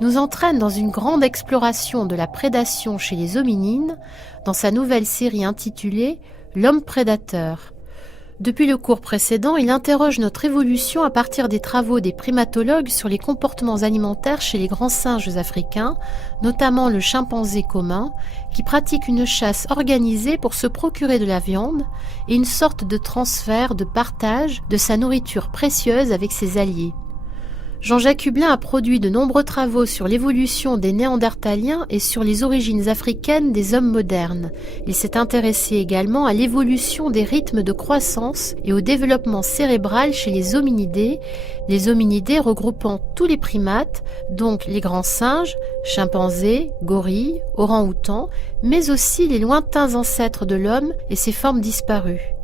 nous entraîne dans une grande exploration de la prédation chez les hominines dans sa nouvelle série intitulée « L'homme prédateur ». Depuis le cours précédent, il interroge notre évolution à partir des travaux des primatologues sur les comportements alimentaires chez les grands singes africains, notamment le chimpanzé commun, qui pratique une chasse organisée pour se procurer de la viande et une sorte de transfert, de partage de sa nourriture précieuse avec ses alliés. Jean-Jacques Hublin a produit de nombreux travaux sur l'évolution des Néandertaliens et sur les origines africaines des hommes modernes. Il s'est intéressé également à l'évolution des rythmes de croissance et au développement cérébral chez les hominidés regroupant tous les primates, donc les grands singes, chimpanzés, gorilles, orang-outans, mais aussi les lointains ancêtres de l'homme et ses formes disparues.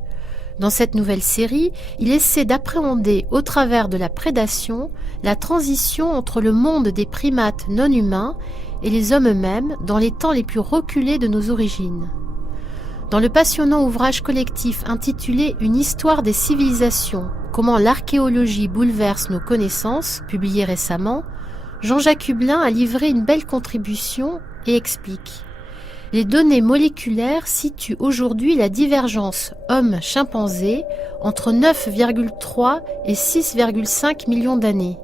Dans cette nouvelle série, il essaie d'appréhender au travers de la prédation la transition entre le monde des primates non humains et les hommes eux-mêmes dans les temps les plus reculés de nos origines. Dans le passionnant ouvrage collectif intitulé « Une histoire des civilisations, comment l'archéologie bouleverse nos connaissances », publié récemment, Jean-Jacques Hublin a livré une belle contribution et explique. Les données moléculaires situent aujourd'hui la divergence homme-chimpanzé entre 9,3 et 6,5 millions d'années.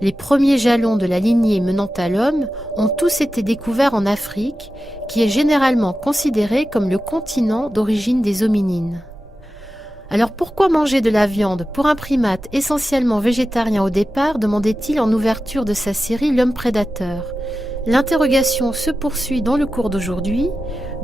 Les premiers jalons de la lignée menant à l'homme ont tous été découverts en Afrique, qui est généralement considérée comme le continent d'origine des hominines. Alors pourquoi manger de la viande pour un primate essentiellement végétarien au départ, demandait-il en ouverture de sa série L'homme prédateur ? L'interrogation se poursuit dans le cours d'aujourd'hui.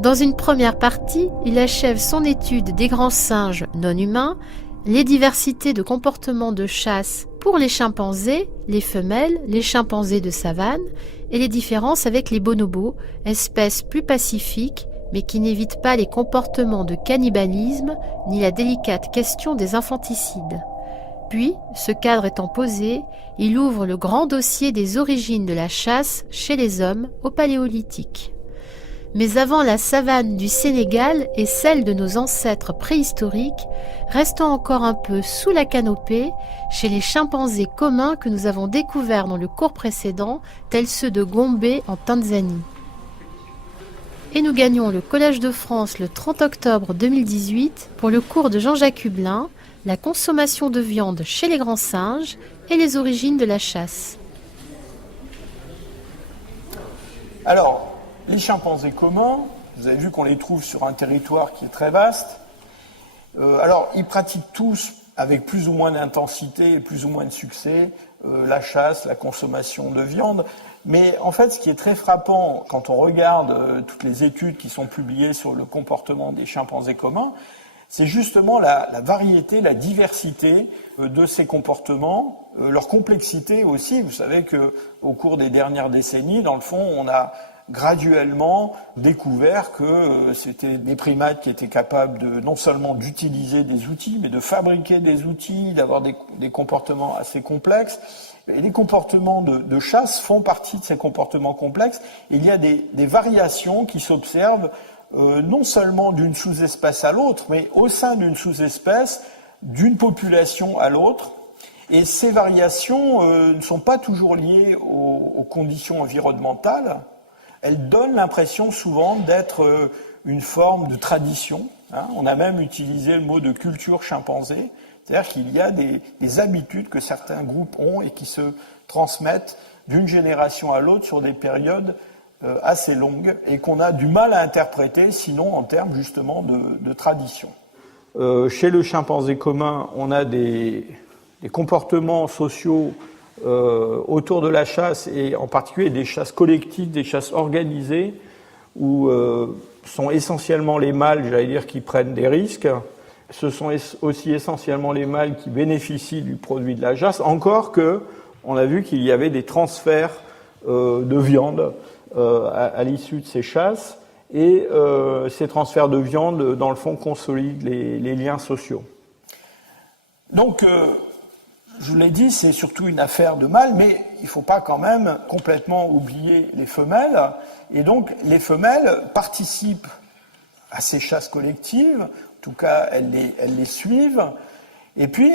Dans une première partie, il achève son étude des grands singes non humains, les diversités de comportements de chasse pour les chimpanzés, les femelles, les chimpanzés de savane et les différences avec les bonobos, espèces plus pacifiques mais qui n'évitent pas les comportements de cannibalisme ni la délicate question des infanticides. Puis, ce cadre étant posé, il ouvre le grand dossier des origines de la chasse chez les hommes au Paléolithique. Mais avant la savane du Sénégal et celle de nos ancêtres préhistoriques, restons encore un peu sous la canopée chez les chimpanzés communs que nous avons découverts dans le cours précédent, tels ceux de Gombe en Tanzanie. Et nous gagnons le Collège de France le 30 octobre 2018 pour le cours de Jean-Jacques Hublin, la consommation de viande chez les grands singes et les origines de la chasse. Alors, les chimpanzés communs, vous avez vu qu'on les trouve sur un territoire qui est très vaste. Alors, ils pratiquent tous, avec plus ou moins d'intensité et plus ou moins de succès, la chasse, la consommation de viande. Mais en fait, ce qui est très frappant quand on regarde toutes les études qui sont publiées sur le comportement des chimpanzés communs, c'est justement la variété, la diversité de ces comportements, leur complexité aussi. Vous savez qu'au cours des dernières décennies, dans le fond, on a graduellement découvert que c'était des primates qui étaient capables de non seulement d'utiliser des outils, mais de fabriquer des outils, d'avoir des comportements assez complexes. Et les comportements de chasse font partie de ces comportements complexes. Il y a des variations qui s'observent non seulement d'une sous-espèce à l'autre, mais au sein d'une sous-espèce, d'une population à l'autre. Et ces variations ne sont pas toujours liées aux conditions environnementales. Elles donnent l'impression souvent d'être une forme de tradition. On a même utilisé le mot de culture chimpanzé. C'est-à-dire qu'il y a des habitudes que certains groupes ont et qui se transmettent d'une génération à l'autre sur des périodes assez longues et qu'on a du mal à interpréter, sinon en termes justement de tradition. Chez le chimpanzé commun, on a des comportements sociaux autour de la chasse et en particulier des chasses collectives, des chasses organisées où sont essentiellement les mâles, j'allais dire, qui prennent des risques. Ce sont aussi essentiellement les mâles qui bénéficient du produit de la chasse, encore que on a vu qu'il y avait des transferts de viande à l'issue de ces chasses, et ces transferts de viande, dans le fond, consolident les liens sociaux. Donc, je vous l'ai dit, c'est surtout une affaire de mâles, mais il ne faut pas quand même complètement oublier les femelles. Et donc, les femelles participent à ces chasses collectives, en tout cas, elles les suivent, Et puis,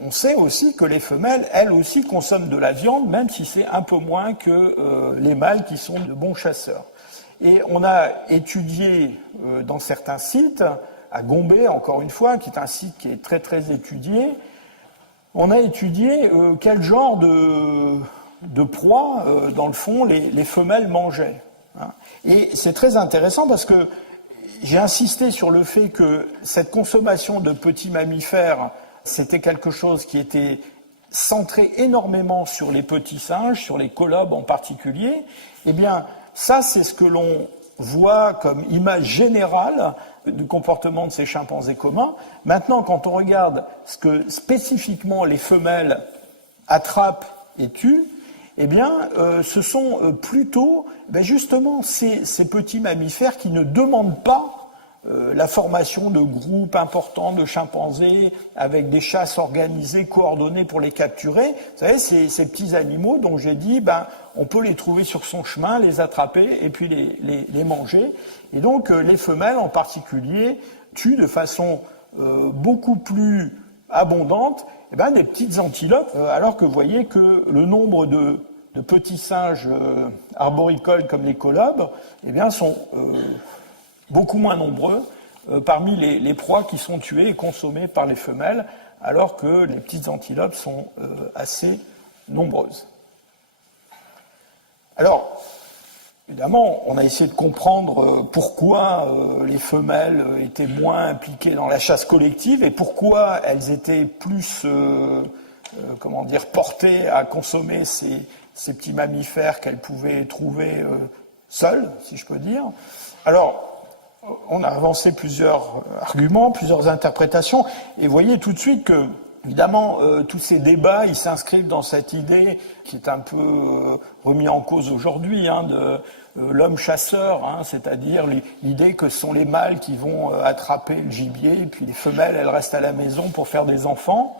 on sait aussi que les femelles, elles aussi, consomment de la viande, même si c'est un peu moins que les mâles qui sont de bons chasseurs. Et on a étudié dans certains sites, à Gombe, encore une fois, qui est un site qui est très très étudié, on a étudié quel genre de proie, dans le fond, les femelles mangeaient. Et c'est très intéressant parce que j'ai insisté sur le fait que cette consommation de petits mammifères, c'était quelque chose qui était centré énormément sur les petits singes, sur les colobes en particulier. Eh bien, ça, c'est ce que l'on voit comme image générale du comportement de ces chimpanzés communs. Maintenant, quand on regarde ce que spécifiquement les femelles attrapent et tuent, eh bien, ce sont plutôt justement ces petits mammifères qui ne demandent pas la formation de groupes importants de chimpanzés avec des chasses organisées, coordonnées pour les capturer. Vous savez, ces petits animaux dont j'ai dit, on peut les trouver sur son chemin, les attraper et puis les manger. Et donc, les femelles en particulier tuent de façon beaucoup plus abondante des petites antilopes, alors que vous voyez que le nombre de petits singes arboricoles comme les colobes sont beaucoup moins nombreux parmi les proies qui sont tuées et consommées par les femelles, alors que les petites antilopes sont assez nombreuses. Alors, évidemment, on a essayé de comprendre pourquoi les femelles étaient moins impliquées dans la chasse collective et pourquoi elles étaient plus portées à consommer ces petits mammifères qu'elles pouvaient trouver seules, si je peux dire. Alors, on a avancé plusieurs arguments, plusieurs interprétations, et vous voyez tout de suite que, évidemment, tous ces débats, ils s'inscrivent dans cette idée qui est un peu remis en cause aujourd'hui, de l'homme chasseur, c'est-à-dire l'idée que ce sont les mâles qui vont attraper le gibier, et puis les femelles, elles restent à la maison pour faire des enfants.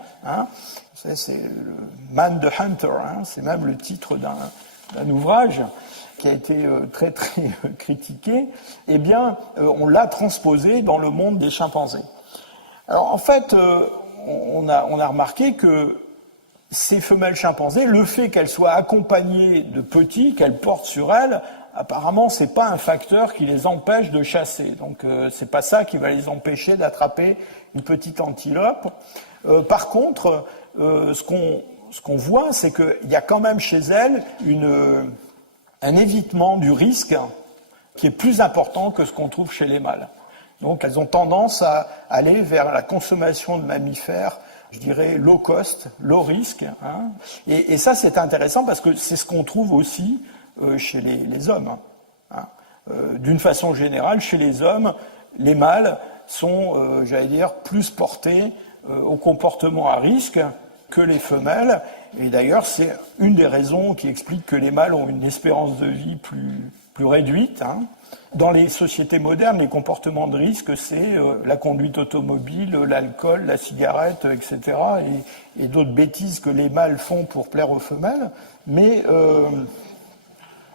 C'est le Man the Hunter, c'est même le titre d'un ouvrage qui a été très très critiqué, on l'a transposé dans le monde des chimpanzés. Alors en fait, on a remarqué que ces femelles chimpanzés, le fait qu'elles soient accompagnées de petits, qu'elles portent sur elles, apparemment c'est pas un facteur qui les empêche de chasser. Donc c'est pas ça qui va les empêcher d'attraper une petite antilope. Par contre, ce qu'on voit, c'est qu'il y a quand même chez elles un évitement du risque qui est plus important que ce qu'on trouve chez les mâles. Donc elles ont tendance à aller vers la consommation de mammifères, je dirais low cost, low risk. Et ça c'est intéressant parce que c'est ce qu'on trouve aussi chez les hommes. D'une façon générale, chez les hommes, les mâles sont, plus portés au comportement à risque que les femelles. Et d'ailleurs, c'est une des raisons qui explique que les mâles ont une espérance de vie plus réduite. Dans les sociétés modernes, les comportements de risque, c'est la conduite automobile, l'alcool, la cigarette, etc. et d'autres bêtises que les mâles font pour plaire aux femelles. Mais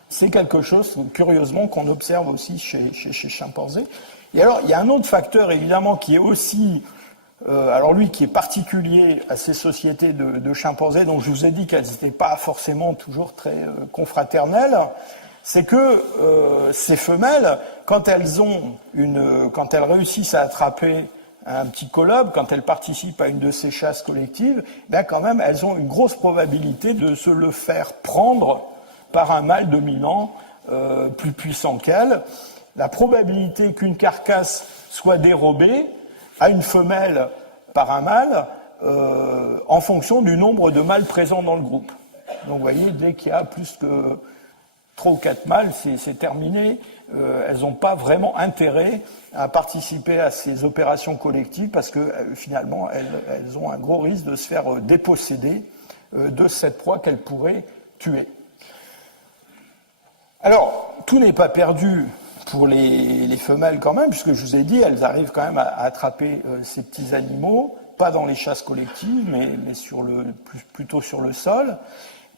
c'est quelque chose, curieusement, qu'on observe aussi chez chimpanzés. Et alors, il y a un autre facteur, évidemment, qui est aussi... qui est particulier à ces sociétés de chimpanzés, dont je vous ai dit qu'elles n'étaient pas forcément toujours très confraternelles, c'est que ces femelles, quand elles réussissent à attraper un petit colobe, quand elles participent à une de ces chasses collectives, quand même, elles ont une grosse probabilité de se le faire prendre par un mâle dominant plus puissant qu'elles. La probabilité qu'une carcasse soit dérobée à une femelle par un mâle en fonction du nombre de mâles présents dans le groupe. Donc vous voyez, dès qu'il y a plus que 3 ou 4 mâles, c'est terminé. Elles n'ont pas vraiment intérêt à participer à ces opérations collectives parce que finalement, elles ont un gros risque de se faire déposséder de cette proie qu'elles pourraient tuer. Alors, tout n'est pas perdu pour les femelles quand même, puisque je vous ai dit, elles arrivent quand même à attraper ces petits animaux, pas dans les chasses collectives, mais plutôt sur le sol.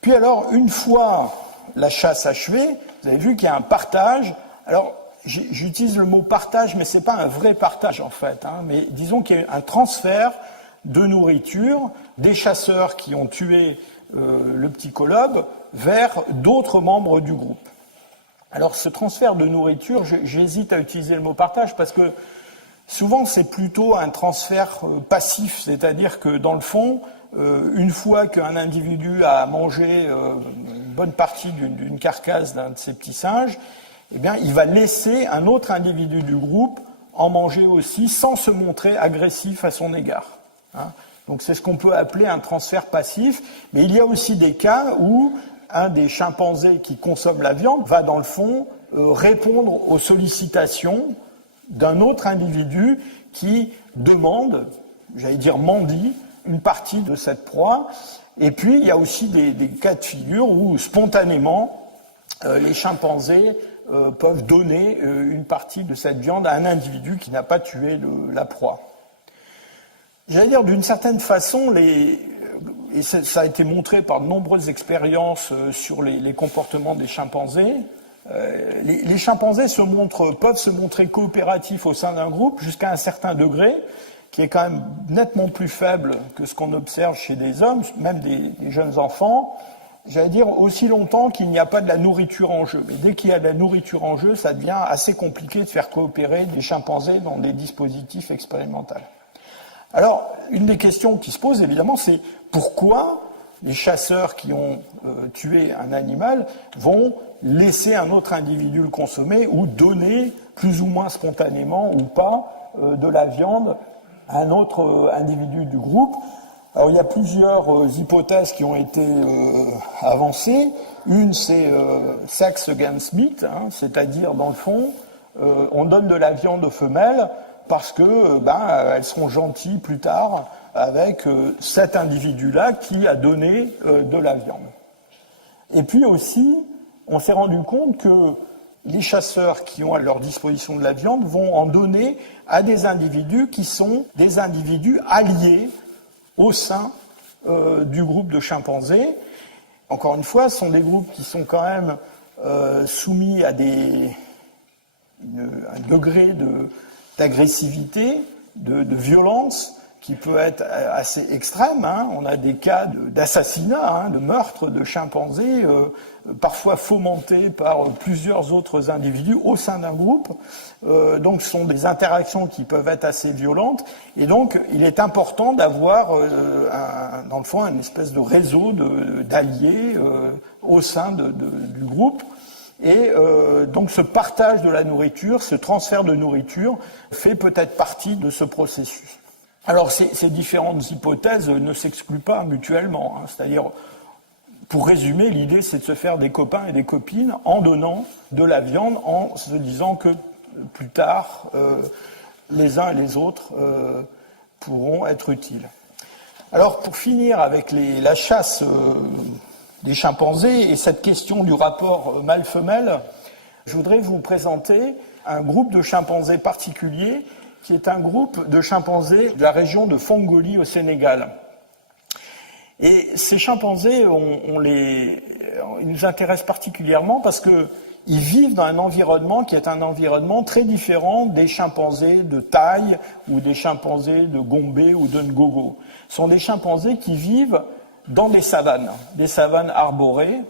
Puis alors, une fois la chasse achevée, vous avez vu qu'il y a un partage. Alors, j'utilise le mot partage, mais c'est pas un vrai partage en fait, mais disons qu'il y a un transfert de nourriture des chasseurs qui ont tué le petit colobe vers d'autres membres du groupe. Alors ce transfert de nourriture, j'hésite à utiliser le mot partage parce que souvent c'est plutôt un transfert passif, c'est-à-dire que dans le fond, une fois qu'un individu a mangé une bonne partie d'une carcasse d'un de ces petits singes, eh bien, il va laisser un autre individu du groupe en manger aussi sans se montrer agressif à son égard. Donc c'est ce qu'on peut appeler un transfert passif, mais il y a aussi des cas où un des chimpanzés qui consomme la viande va dans le fond répondre aux sollicitations d'un autre individu qui demande, j'allais dire mendie, une partie de cette proie. Et puis il y a aussi des cas de figure où spontanément les chimpanzés peuvent donner une partie de cette viande à un individu qui n'a pas tué la proie. J'allais dire, d'une certaine façon, et ça a été montré par de nombreuses expériences sur les comportements des chimpanzés, les chimpanzés peuvent se montrer coopératifs au sein d'un groupe jusqu'à un certain degré, qui est quand même nettement plus faible que ce qu'on observe chez des hommes, même des jeunes enfants. J'allais dire aussi longtemps qu'il n'y a pas de la nourriture en jeu. Mais dès qu'il y a de la nourriture en jeu, ça devient assez compliqué de faire coopérer des chimpanzés dans des dispositifs expérimentaux. Alors, une des questions qui se pose, évidemment, c'est pourquoi les chasseurs qui ont tué un animal vont laisser un autre individu le consommer ou donner, plus ou moins spontanément ou pas, de la viande à un autre individu du groupe. Alors, il y a plusieurs hypothèses qui ont été avancées. Une, c'est sex against meat, c'est-à-dire, dans le fond, on donne de la viande aux femelles parce que elles seront gentilles plus tard avec cet individu-là qui a donné de la viande. Et puis aussi, on s'est rendu compte que les chasseurs qui ont à leur disposition de la viande vont en donner à des individus qui sont des individus alliés au sein du groupe de chimpanzés. Encore une fois, ce sont des groupes qui sont quand même soumis à un degré d'agressivité, de violence qui peut être assez extrême. On a des cas d'assassinat, de meurtre de chimpanzés, parfois fomentés par plusieurs autres individus au sein d'un groupe. Donc ce sont des interactions qui peuvent être assez violentes. Et donc il est important d'avoir, dans le fond, une espèce de réseau d'alliés au sein du groupe. Et donc ce partage de la nourriture, ce transfert de nourriture, fait peut-être partie de ce processus. Alors ces différentes hypothèses ne s'excluent pas mutuellement. C'est-à-dire, pour résumer, l'idée c'est de se faire des copains et des copines en donnant de la viande, en se disant que plus tard, les uns et les autres pourront être utiles. Alors pour finir avec la chasse des chimpanzés et cette question du rapport mâle-femelle, je voudrais vous présenter un groupe de chimpanzés particulier qui est un groupe de chimpanzés de la région de Fongoli au Sénégal. Et ces chimpanzés, ils nous intéressent particulièrement parce qu'ils vivent dans un environnement qui est un environnement très différent des chimpanzés de Thaï ou des chimpanzés de Gombe ou de Ngogo. Ce sont des chimpanzés qui vivent dans des savanes arborées.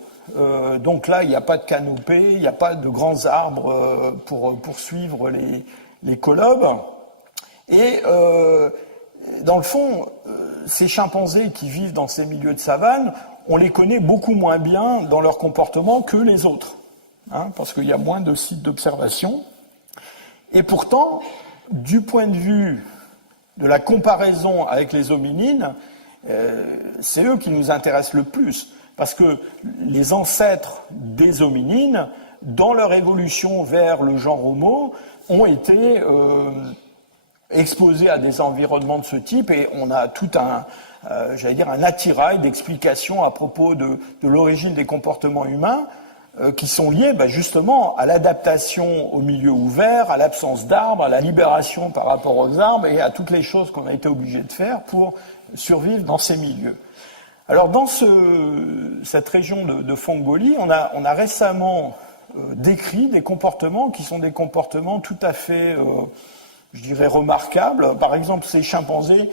Donc là, il n'y a pas de canopée, il n'y a pas de grands arbres pour poursuivre les colobes. Et dans le fond, ces chimpanzés qui vivent dans ces milieux de savane, on les connaît beaucoup moins bien dans leur comportement que les autres, parce qu'il y a moins de sites d'observation. Et pourtant, du point de vue de la comparaison avec les hominines, c'est eux qui nous intéressent le plus, parce que les ancêtres des hominines, dans leur évolution vers le genre Homo, ont été exposés à des environnements de ce type, et on a tout un attirail d'explications à propos de l'origine des comportements humains qui sont liés justement à l'adaptation au milieu ouvert, à l'absence d'arbres, à la libération par rapport aux arbres et à toutes les choses qu'on a été obligé de faire pour survivre dans ces milieux. Alors dans cette région de Fongoli, on a récemment décrit des comportements qui sont des comportements tout à fait, remarquables. Par exemple, ces chimpanzés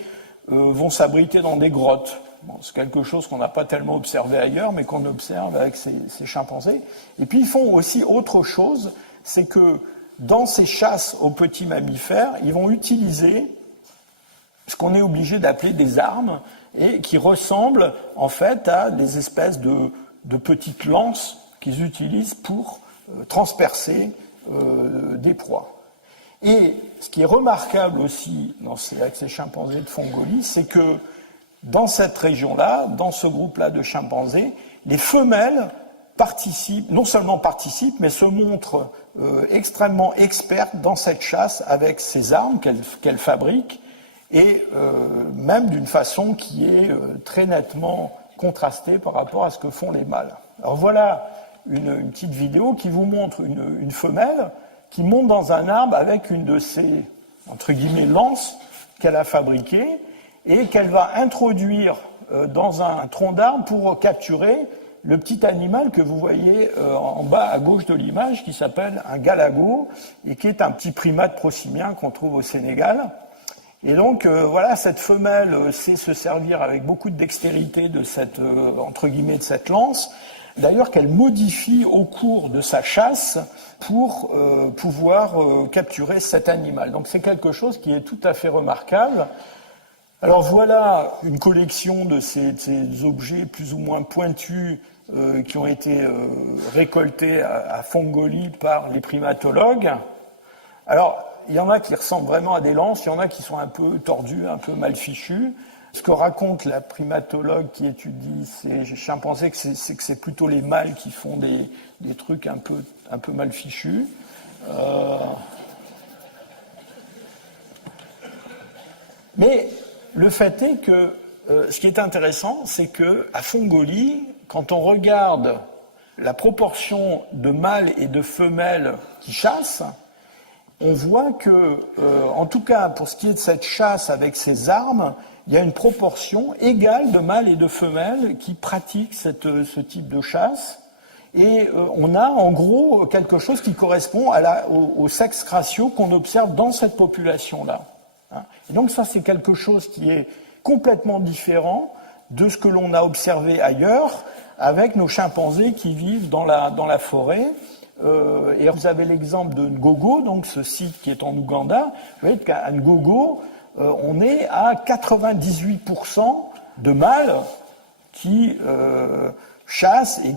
vont s'abriter dans des grottes. Bon, c'est quelque chose qu'on n'a pas tellement observé ailleurs, mais qu'on observe avec ces chimpanzés. Et puis ils font aussi autre chose, c'est que dans ces chasses aux petits mammifères, ils vont utiliser ce qu'on est obligé d'appeler des armes, et qui ressemblent en fait à des espèces de petites lances qu'ils utilisent pour transpercer des proies. Et ce qui est remarquable aussi avec ces chimpanzés de Fongolie, c'est que dans cette région-là, dans ce groupe-là de chimpanzés, les femelles non seulement participent, mais se montrent extrêmement expertes dans cette chasse avec ces armes qu'elles fabriquent, et même d'une façon qui est très nettement contrastée par rapport à ce que font les mâles. Alors voilà une petite vidéo qui vous montre une femelle qui monte dans un arbre avec une de ces, entre guillemets, lances qu'elle a fabriquées et qu'elle va introduire dans un tronc d'arbre pour capturer le petit animal que vous voyez en bas à gauche de l'image, qui s'appelle un galago et qui est un petit primate prosimien qu'on trouve au Sénégal. Et donc voilà, cette femelle sait se servir avec beaucoup de dextérité de cette, entre guillemets, de cette lance, d'ailleurs qu'elle modifie au cours de sa chasse pour pouvoir capturer cet animal. Donc c'est quelque chose qui est tout à fait remarquable. Alors voilà une collection de ces objets plus ou moins pointus qui ont été récoltés à Fongolie par les primatologues. Alors, il y en a qui ressemblent vraiment à des lances, il y en a qui sont un peu tordus, un peu mal fichus. Ce que raconte la primatologue qui étudie ces chimpanzés, c'est que c'est plutôt les mâles qui font des trucs un peu mal fichus. Mais le fait est que ce qui est intéressant, c'est qu'à Fongolie, quand on regarde la proportion de mâles et de femelles qui chassent, on voit que, en tout cas pour ce qui est de cette chasse avec ces armes, il y a une proportion égale de mâles et de femelles qui pratiquent ce type de chasse. Et on a en gros quelque chose qui correspond au sexe ratio qu'on observe dans cette population-là. Et donc ça, c'est quelque chose qui est complètement différent de ce que l'on a observé ailleurs avec nos chimpanzés qui vivent dans la forêt. Et vous avez l'exemple de Ngogo, donc ce site qui est en Ouganda. Vous voyez qu'à Ngogo, on est à 98% de mâles qui chassent et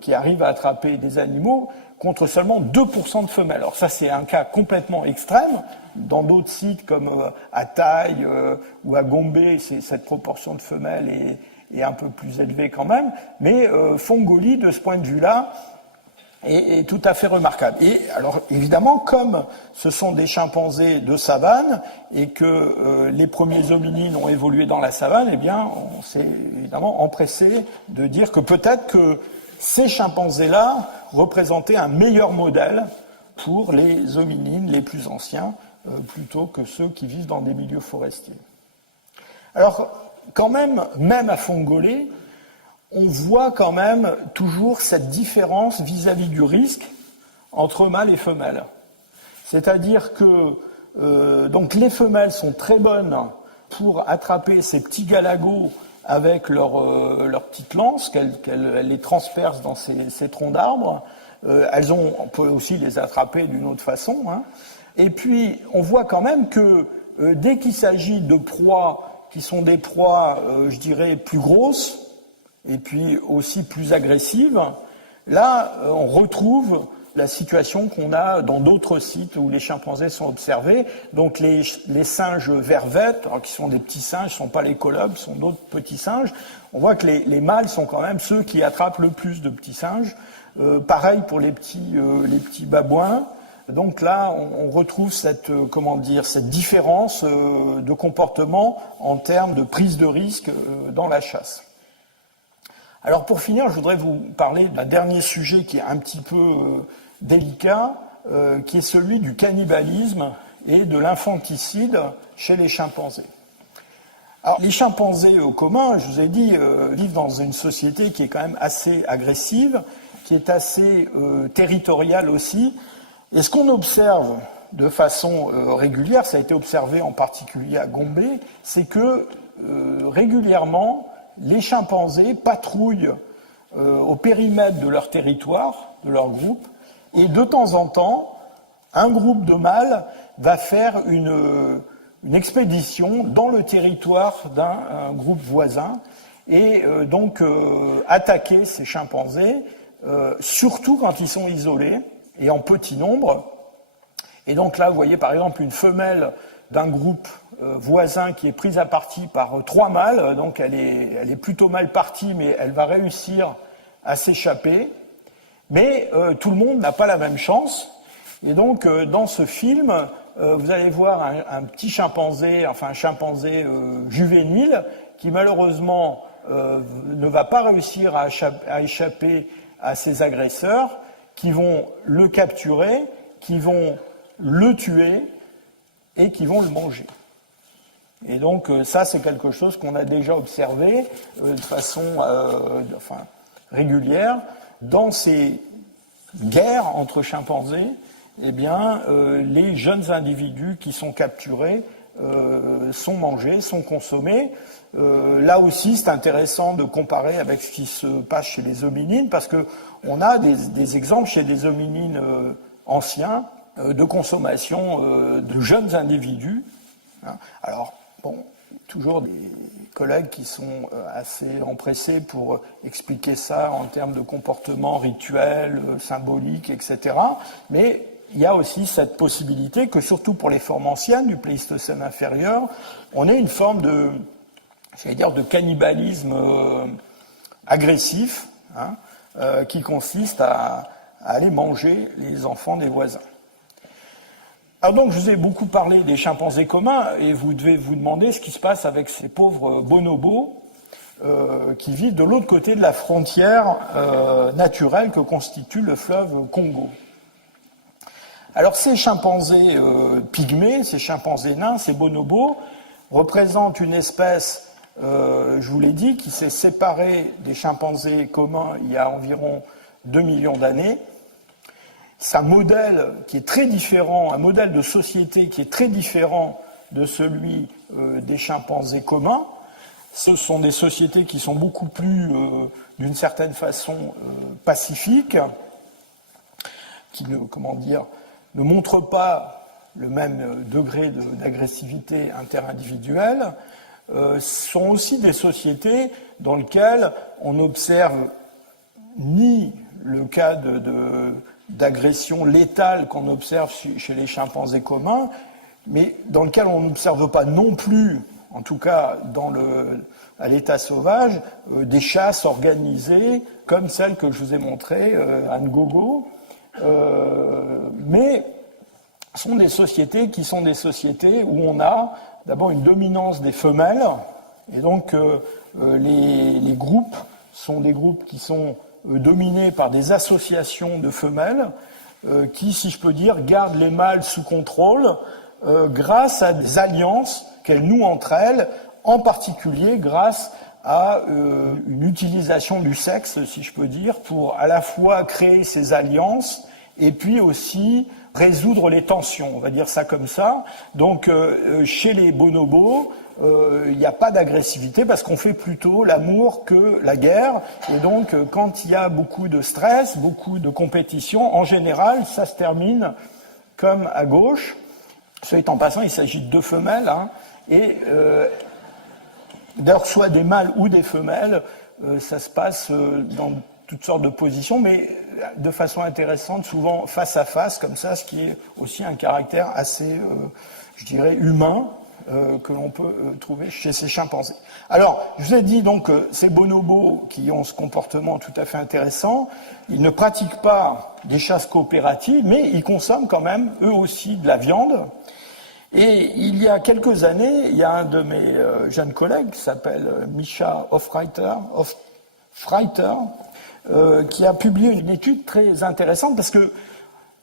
qui arrivent à attraper des animaux contre seulement 2% de femelles. Alors ça, c'est un cas complètement extrême. Dans d'autres sites comme à Taï ou à Gombe, cette proportion de femelles est un peu plus élevée quand même. Mais Fongolie, de ce point de vue-là, est tout à fait remarquable. Et alors, évidemment, comme ce sont des chimpanzés de savane et que les premiers hominines ont évolué dans la savane, eh bien, on s'est évidemment empressé de dire que peut-être que ces chimpanzés-là représentaient un meilleur modèle pour les hominines les plus anciens, plutôt que ceux qui vivent dans des milieux forestiers. Alors, quand même à Fongolie, on voit quand même toujours cette différence vis-à-vis du risque entre mâles et femelles. C'est-à-dire que donc les femelles sont très bonnes pour attraper ces petits galagos avec leurs petites lances, qu'elles les transpercent dans ces troncs d'arbres. On peut aussi les attraper d'une autre façon. Et puis, on voit quand même que dès qu'il s'agit de proies qui sont des proies, je dirais, plus grosses, et puis aussi plus agressives, là, on retrouve la situation qu'on a dans d'autres sites où les chimpanzés sont observés. Donc les singes vervettes, qui sont des petits singes, ce ne sont pas les colobes, ce sont d'autres petits singes. On voit que les mâles sont quand même ceux qui attrapent le plus de petits singes. Pareil pour les petits babouins. Donc là, on retrouve cette différence de comportement en termes de prise de risque dans la chasse. Alors pour finir, je voudrais vous parler d'un dernier sujet qui est un petit peu délicat, qui est celui du cannibalisme et de l'infanticide chez les chimpanzés. Alors les chimpanzés communs, je vous ai dit, vivent dans une société qui est quand même assez agressive, qui est assez territoriale aussi. Et ce qu'on observe de façon régulière, ça a été observé en particulier à Gombe, c'est que régulièrement, les chimpanzés patrouillent au périmètre de leur territoire, de leur groupe, et de temps en temps, un groupe de mâles va faire une expédition dans le territoire d'un groupe voisin et donc attaquer ces chimpanzés, surtout quand ils sont isolés et en petit nombre. Et donc là, vous voyez par exemple une femelle d'un groupe voisin qui est prise à partie par 3 mâles, donc elle est plutôt mal partie, mais elle va réussir à s'échapper. Mais tout le monde n'a pas la même chance. Et donc, dans ce film, vous allez voir un petit chimpanzé, enfin un chimpanzé juvénile, qui malheureusement ne va pas réussir à échapper à ses agresseurs, qui vont le capturer, qui vont le tuer et qui vont le manger. Et donc, ça, c'est quelque chose qu'on a déjà observé de façon régulière dans ces guerres entre chimpanzés. Eh bien, les jeunes individus qui sont capturés sont mangés, sont consommés. Là aussi, c'est intéressant de comparer avec ce qui se passe chez les hominines, parce qu'on a des exemples chez des hominines anciens de consommation de jeunes individus. Alors, bon, toujours des collègues qui sont assez empressés pour expliquer ça en termes de comportement rituel, symbolique, etc. Mais il y a aussi cette possibilité que, surtout pour les formes anciennes du Pléistocène inférieur, on ait une forme de cannibalisme agressif, qui consiste à aller manger les enfants des voisins. Alors donc, je vous ai beaucoup parlé des chimpanzés communs, et vous devez vous demander ce qui se passe avec ces pauvres bonobos qui vivent de l'autre côté de la frontière naturelle que constitue le fleuve Congo. Alors ces chimpanzés pygmées, ces chimpanzés nains, ces bonobos, représentent une espèce, je vous l'ai dit, qui s'est séparée des chimpanzés communs il y a environ 2 millions d'années. C'est un modèle qui est très différent, un modèle de société qui est très différent de celui des chimpanzés communs. Ce sont des sociétés qui sont beaucoup plus, d'une certaine façon, pacifiques, qui ne montrent pas le même degré d'agressivité interindividuelle. Sont aussi des sociétés dans lesquelles on n'observe ni le cas d'agression létale qu'on observe chez les chimpanzés communs, mais dans lequel on n'observe pas non plus, en tout cas à l'état sauvage, des chasses organisées comme celles que je vous ai montrées à Ngogo, mais sont des sociétés qui sont des sociétés où on a d'abord une dominance des femelles, et donc les groupes sont des groupes qui sont dominés par des associations de femelles qui, si je peux dire, gardent les mâles sous contrôle grâce à des alliances qu'elles nouent entre elles, en particulier grâce à une utilisation du sexe, si je peux dire, pour à la fois créer ces alliances et puis aussi résoudre les tensions, on va dire ça comme ça. Donc chez les bonobos, il n'y a pas d'agressivité parce qu'on fait plutôt l'amour que la guerre. Et donc quand il y a beaucoup de stress, beaucoup de compétition, en général, ça se termine comme à gauche. Soit en passant, il s'agit de 2 femelles, et d'ailleurs, soit des mâles ou des femelles, ça se passe dans toutes sortes de positions, mais de façon intéressante, souvent face à face, comme ça, ce qui est aussi un caractère assez, je dirais, humain, que l'on peut trouver chez ces chimpanzés. Alors, je vous ai dit donc ces bonobos qui ont ce comportement tout à fait intéressant, ils ne pratiquent pas des chasses coopératives, mais ils consomment quand même, eux aussi, de la viande. Et il y a quelques années, il y a un de mes jeunes collègues qui s'appelle Misha Hofreiter, qui a publié une étude très intéressante parce que,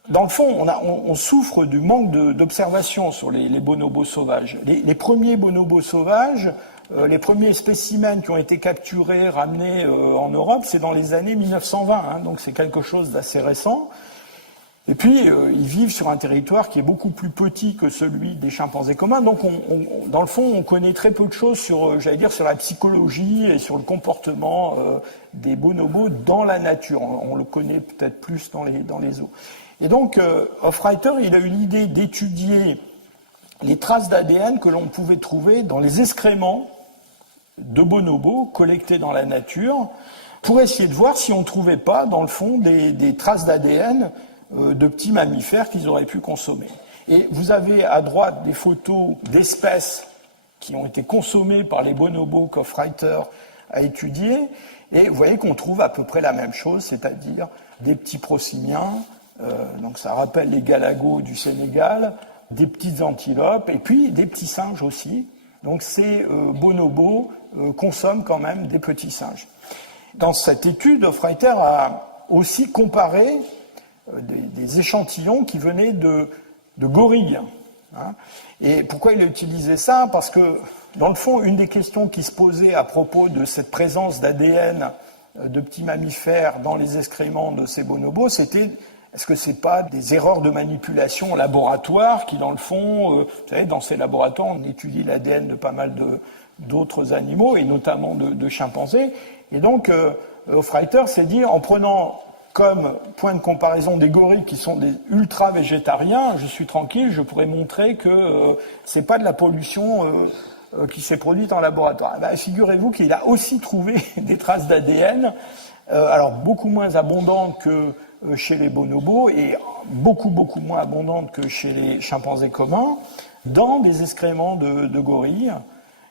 dans le fond, on souffre du manque d'observation sur les bonobos sauvages. Les premiers bonobos sauvages, les premiers spécimens qui ont été capturés, ramenés en Europe, c'est dans les années 1920, donc c'est quelque chose d'assez récent. Et puis, ils vivent sur un territoire qui est beaucoup plus petit que celui des chimpanzés communs. Donc, dans le fond, on connaît très peu de choses sur, j'allais dire, sur la psychologie et sur le comportement des bonobos dans la nature. On le connaît peut-être plus dans les zoos. Et donc, Hofreiter, il a eu l'idée d'étudier les traces d'ADN que l'on pouvait trouver dans les excréments de bonobos collectés dans la nature pour essayer de voir si on ne trouvait pas, dans le fond, des traces d'ADN de petits mammifères qu'ils auraient pu consommer. Et vous avez à droite des photos d'espèces qui ont été consommées par les bonobos qu'Hofreiter a étudiées, et vous voyez qu'on trouve à peu près la même chose, c'est-à-dire des petits prosimiens, donc ça rappelle les galagos du Sénégal, des petites antilopes, et puis des petits singes aussi. Donc ces bonobos consomment quand même des petits singes. Dans cette étude, Hofreiter a aussi comparé des échantillons qui venaient de gorilles. Hein. Et pourquoi il a utilisé ça? Parce que, dans le fond, une des questions qui se posait à propos de cette présence d'ADN de petits mammifères dans les excréments de ces bonobos, c'était est-ce que c'est pas des erreurs de manipulation au laboratoire qui, dans le fond, vous savez, dans ces laboratoires, on étudie l'ADN de pas mal d'autres animaux, et notamment de chimpanzés. Et donc, Hofreiter s'est dit, en prenant comme point de comparaison des gorilles qui sont des ultra-végétariens, je suis tranquille, je pourrais montrer que c'est pas de la pollution qui s'est produite en laboratoire. Eh ben, figurez-vous qu'il a aussi trouvé des traces d'ADN, alors beaucoup moins abondantes que chez les bonobos et beaucoup moins abondantes que chez les chimpanzés communs, dans des excréments de gorilles.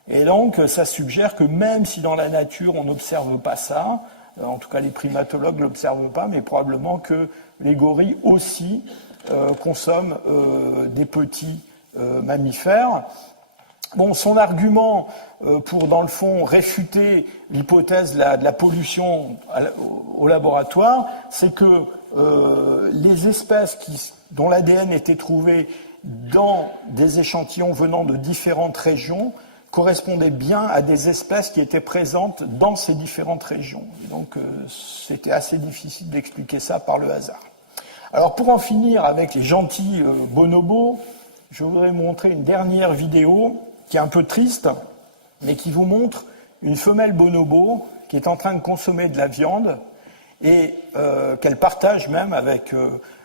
Et donc, ça suggère que même si dans la nature on n'observe pas ça, en tout cas les primatologues ne l'observent pas, mais probablement que les gorilles aussi consomment des petits mammifères. Bon, son argument pour, dans le fond, réfuter l'hypothèse de la pollution au laboratoire, c'est que les espèces dont l'ADN était trouvé dans des échantillons venant de différentes régions correspondaient bien à des espèces qui étaient présentes dans ces différentes régions. Et donc, c'était assez difficile d'expliquer ça par le hasard. Alors, pour en finir avec les gentils bonobos, je voudrais vous montrer une dernière vidéo qui est un peu triste, mais qui vous montre une femelle bonobo qui est en train de consommer de la viande et qu'elle partage même avec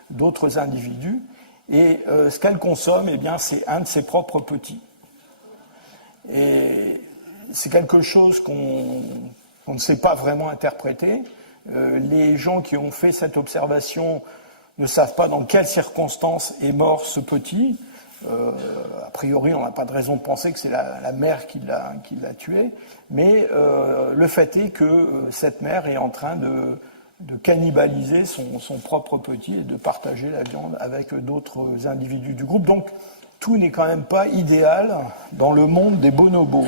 d'autres individus. Et ce qu'elle consomme, eh bien, c'est un de ses propres petits. Et c'est quelque chose qu'on ne sait pas vraiment interpréter. Les gens qui ont fait cette observation ne savent pas dans quelles circonstances est mort ce petit. A priori, on n'a pas de raison de penser que c'est la mère qui l'a tué. Mais le fait est que cette mère est en train de cannibaliser son propre petit et de partager la viande avec d'autres individus du groupe. Donc, tout n'est quand même pas idéal dans le monde des bonobos.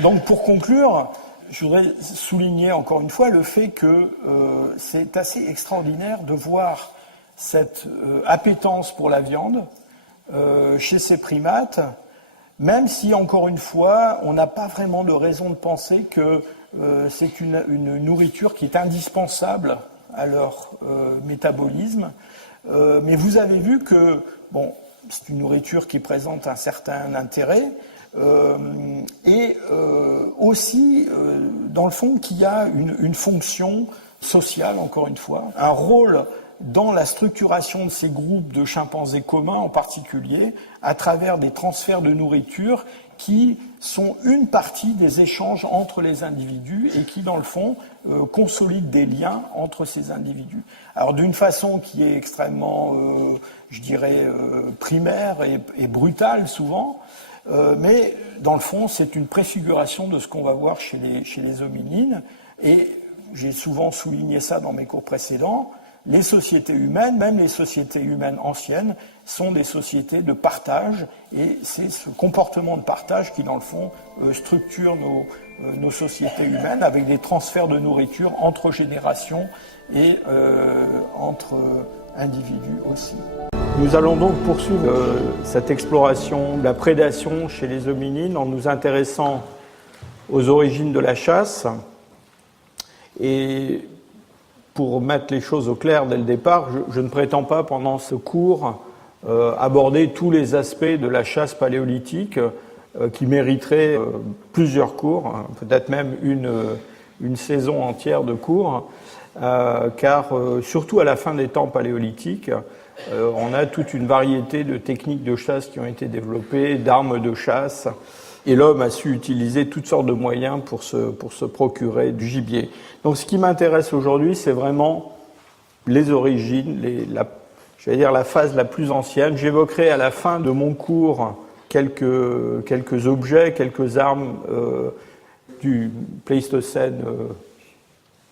Donc, pour conclure, je voudrais souligner encore une fois le fait que c'est assez extraordinaire de voir cette appétence pour la viande chez ces primates, même si, encore une fois, on n'a pas vraiment de raison de penser que c'est une nourriture qui est indispensable à leur métabolisme. Mais vous avez vu que, bon, c'est une nourriture qui présente un certain intérêt, et aussi, dans le fond, qui a une fonction sociale, encore une fois, un rôle dans la structuration de ces groupes de chimpanzés communs en particulier, à travers des transferts de nourriture qui sont une partie des échanges entre les individus et qui, dans le fond, consolident des liens entre ces individus. Alors, d'une façon qui est extrêmement, je dirais, primaire et brutale souvent, mais dans le fond, c'est une préfiguration de ce qu'on va voir chez les hominines. Et j'ai souvent souligné ça dans mes cours précédents. Les sociétés humaines, même les sociétés humaines anciennes, sont des sociétés de partage, et c'est ce comportement de partage qui, dans le fond, structure nos sociétés humaines avec des transferts de nourriture entre générations et entre individus aussi. Nous allons donc poursuivre cette exploration de la prédation chez les hominines en nous intéressant aux origines de la chasse. Et pour mettre les choses au clair dès le départ, je ne prétends pas pendant ce cours aborder tous les aspects de la chasse paléolithique qui mériteraient plusieurs cours, hein, peut-être même une saison entière de cours, car surtout à la fin des temps paléolithiques, on a toute une variété de techniques de chasse qui ont été développées, d'armes de chasse, et l'homme a su utiliser toutes sortes de moyens pour se procurer du gibier. Donc ce qui m'intéresse aujourd'hui, c'est vraiment les origines, la phase la plus ancienne. J'évoquerai à la fin de mon cours quelques objets, quelques armes du Pléistocène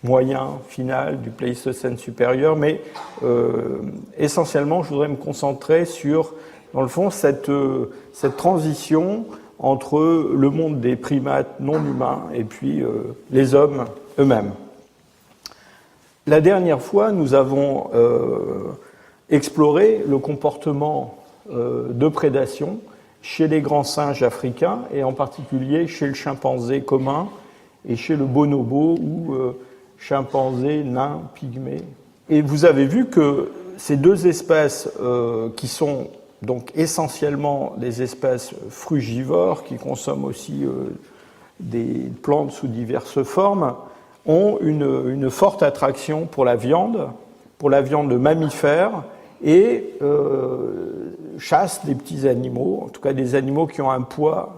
moyen, final, du Pléistocène supérieur, mais essentiellement, je voudrais me concentrer sur, dans le fond, cette transition entre le monde des primates non humains et puis les hommes eux-mêmes. La dernière fois, nous avons exploré le comportement de prédation chez les grands singes africains et en particulier chez le chimpanzé commun et chez le bonobo ou chimpanzé nain pygmée. Et vous avez vu que ces deux espèces qui sont donc essentiellement des espèces frugivores qui consomment aussi des plantes sous diverses formes, ont une forte attraction pour la viande de mammifères et chassent des petits animaux, en tout cas des animaux qui ont un poids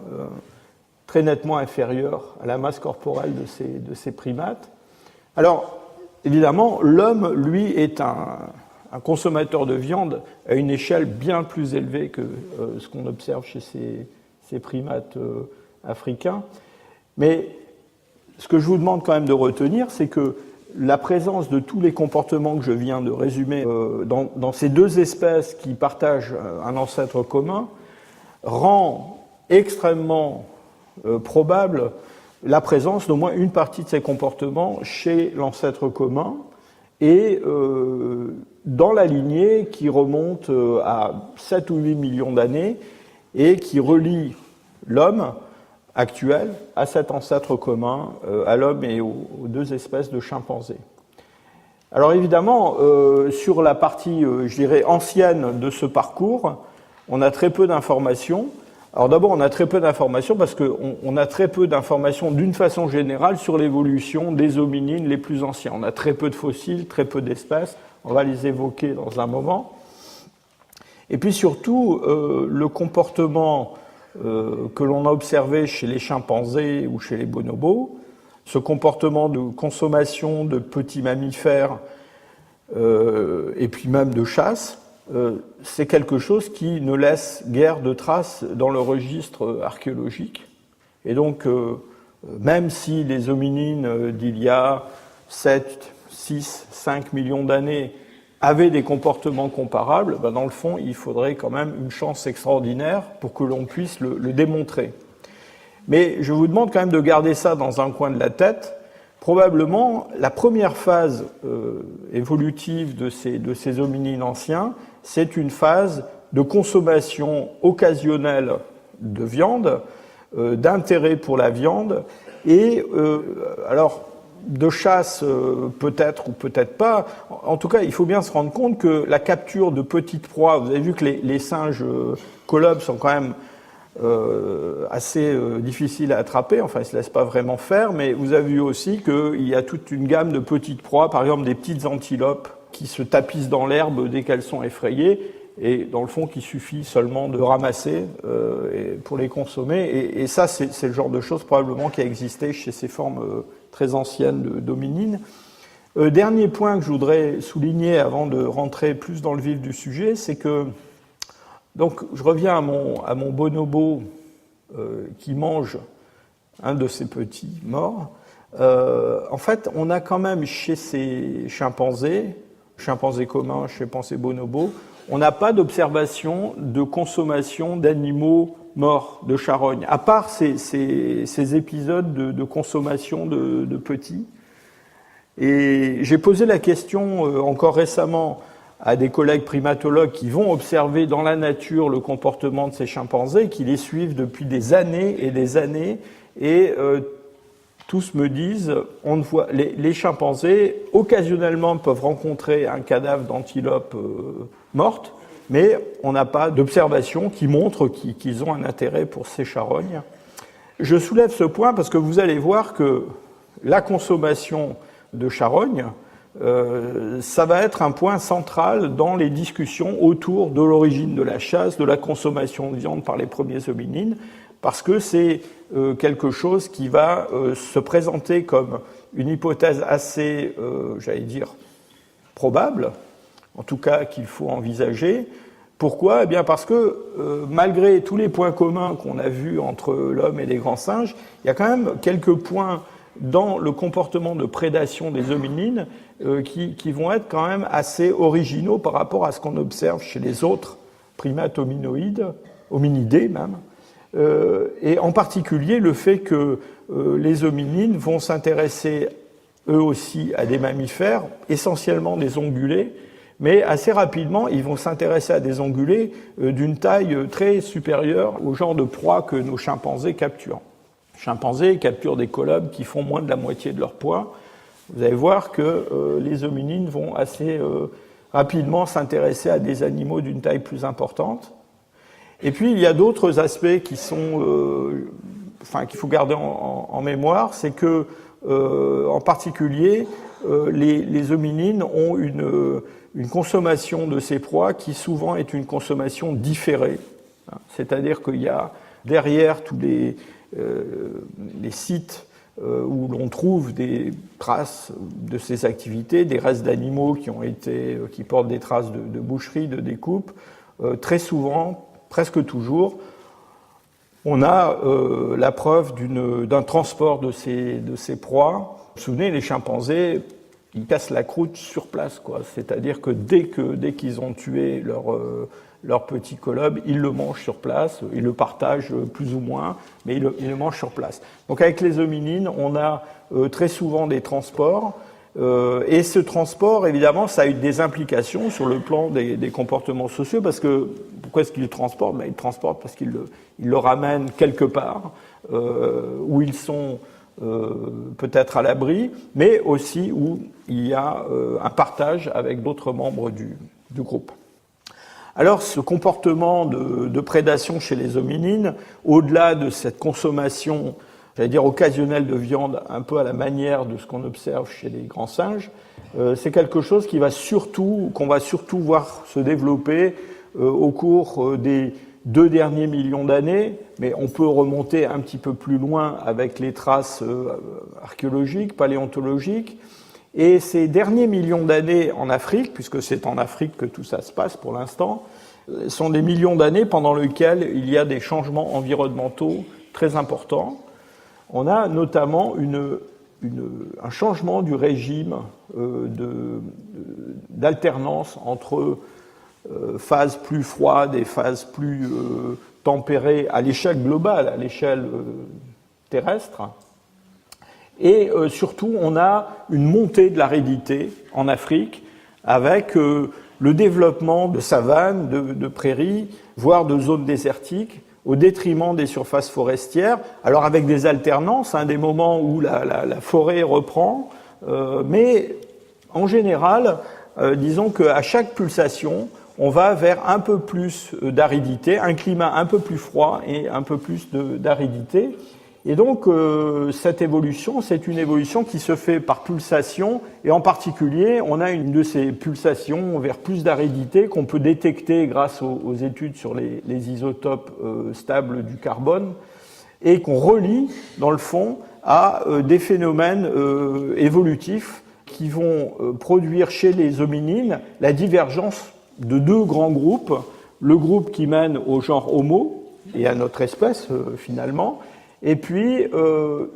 très nettement inférieur à la masse corporelle de ces primates. Alors, évidemment, l'homme, lui, est un consommateur de viande à une échelle bien plus élevée que ce qu'on observe chez ces primates africains. Mais ce que je vous demande quand même de retenir, c'est que la présence de tous les comportements que je viens de résumer dans ces deux espèces qui partagent un ancêtre commun rend extrêmement probable la présence d'au moins une partie de ces comportements chez l'ancêtre commun et dans la lignée qui remonte à 7 ou 8 millions d'années et qui relie l'homme actuel à cet ancêtre commun, à l'homme et aux deux espèces de chimpanzés. Alors évidemment, sur la partie, je dirais, ancienne de ce parcours, on a très peu d'informations. Alors d'abord, on a très peu d'informations parce qu'on a très peu d'informations d'une façon générale sur l'évolution des hominines les plus anciens. On a très peu de fossiles, très peu d'espèces. On va les évoquer dans un moment. Et puis surtout, le comportement que l'on a observé chez les chimpanzés ou chez les bonobos, ce comportement de consommation de petits mammifères et puis même de chasse, c'est quelque chose qui ne laisse guère de traces dans le registre archéologique. Et donc, même si les hominines d'il y a 7, 6, 5 millions d'années avaient des comportements comparables, ben dans le fond, il faudrait quand même une chance extraordinaire pour que l'on puisse le démontrer. Mais je vous demande quand même de garder ça dans un coin de la tête. Probablement, la première phase évolutive de ces hominines anciens, c'est une phase de consommation occasionnelle de viande, d'intérêt pour la viande, et alors de chasse peut-être ou peut-être pas. En tout cas, il faut bien se rendre compte que la capture de petites proies, vous avez vu que les singes colobes sont quand même assez difficiles à attraper, enfin ils ne se laissent pas vraiment faire, mais vous avez vu aussi qu'il y a toute une gamme de petites proies, par exemple des petites antilopes qui se tapissent dans l'herbe dès qu'elles sont effrayées, et dans le fond qu'il suffit seulement de ramasser pour les consommer, et ça c'est le genre de choses probablement qui a existé chez ces formes très anciennes d'hominines. Dernier point que je voudrais souligner avant de rentrer plus dans le vif du sujet, c'est que, donc je reviens à mon bonobo qui mange un de ces petits morts. En fait, on a quand même chez ces chimpanzés communs, chimpanzés bonobos, on n'a pas d'observation de consommation d'animaux morts, de charognes, à part ces épisodes de consommation de petits. Et j'ai posé la question encore récemment à des collègues primatologues qui vont observer dans la nature le comportement de ces chimpanzés, qui les suivent depuis des années et des années, et tous me disent, on ne voit, les chimpanzés, occasionnellement, peuvent rencontrer un cadavre d'antilope morte, mais on n'a pas d'observation qui montre qu'ils ont un intérêt pour ces charognes. Je soulève ce point parce que vous allez voir que la consommation de charognes, ça va être un point central dans les discussions autour de l'origine de la chasse, de la consommation de viande par les premiers hominines, parce que c'est quelque chose qui va se présenter comme une hypothèse assez, j'allais dire, probable, en tout cas qu'il faut envisager. Pourquoi ? Eh bien parce que malgré tous les points communs qu'on a vus entre l'homme et les grands singes, il y a quand même quelques points dans le comportement de prédation des hominines qui vont être quand même assez originaux par rapport à ce qu'on observe chez les autres primates hominoïdes, hominidés même, et en particulier le fait que les hominines vont s'intéresser eux aussi à des mammifères, essentiellement des ongulés, mais assez rapidement, ils vont s'intéresser à des ongulés d'une taille très supérieure au genre de proie que nos chimpanzés capturent. Les chimpanzés capturent des colobes qui font moins de la moitié de leur poids. Vous allez voir que les hominines vont assez rapidement s'intéresser à des animaux d'une taille plus importante. Et puis, il y a d'autres aspects qui sont, qu'il faut garder en mémoire, c'est que, en particulier, les hominines ont une consommation de ces proies qui souvent est une consommation différée. C'est-à-dire qu'il y a derrière tous les sites où l'on trouve des traces de ces activités, des restes d'animaux qui portent des traces de boucherie, de découpe, très souvent, presque toujours, on a la preuve d'un transport de ces proies. Vous vous souvenez, les chimpanzés, ils cassent la croûte sur place, quoi. C'est-à-dire que dès qu'ils ont tué leur petit colobe, ils le mangent sur place, ils le partagent plus ou moins, mais ils le mangent sur place. Donc avec les hominines, on a très souvent des transports, et ce transport, évidemment, ça a eu des implications sur le plan des comportements sociaux, parce que pourquoi est-ce qu'ils le transportent ? Ils le transportent parce qu'ils le ramènent quelque part, où ils sont peut-être à l'abri, mais aussi où il y a un partage avec d'autres membres du groupe. Alors, ce comportement de prédation chez les hominines, au-delà de cette consommation, j'allais dire occasionnelle de viande, un peu à la manière de ce qu'on observe chez les grands singes, c'est quelque chose qu'on va surtout voir se développer au cours des 2 derniers millions d'années, mais on peut remonter un petit peu plus loin avec les traces archéologiques, paléontologiques. Et ces derniers millions d'années en Afrique, puisque c'est en Afrique que tout ça se passe pour l'instant, sont des millions d'années pendant lesquels il y a des changements environnementaux très importants. On a notamment un changement du régime d'alternance entre phases plus froides et phases plus tempérées à l'échelle globale, à l'échelle terrestre. Et surtout, on a une montée de l'aridité en Afrique avec le développement de savanes, de prairies, voire de zones désertiques, au détriment des surfaces forestières. Alors avec des alternances, des moments où la forêt reprend, mais en général, disons qu'à chaque pulsation, on va vers un peu plus d'aridité, un climat un peu plus froid et un peu plus d'aridité. Et donc, cette évolution, c'est une évolution qui se fait par pulsation, et en particulier, on a une de ces pulsations vers plus d'aridité qu'on peut détecter grâce aux études sur les isotopes stables du carbone, et qu'on relie, dans le fond, à des phénomènes évolutifs qui vont produire chez les hominines la divergence de 2 grands groupes, le groupe qui mène au genre Homo, et à notre espèce, finalement, et puis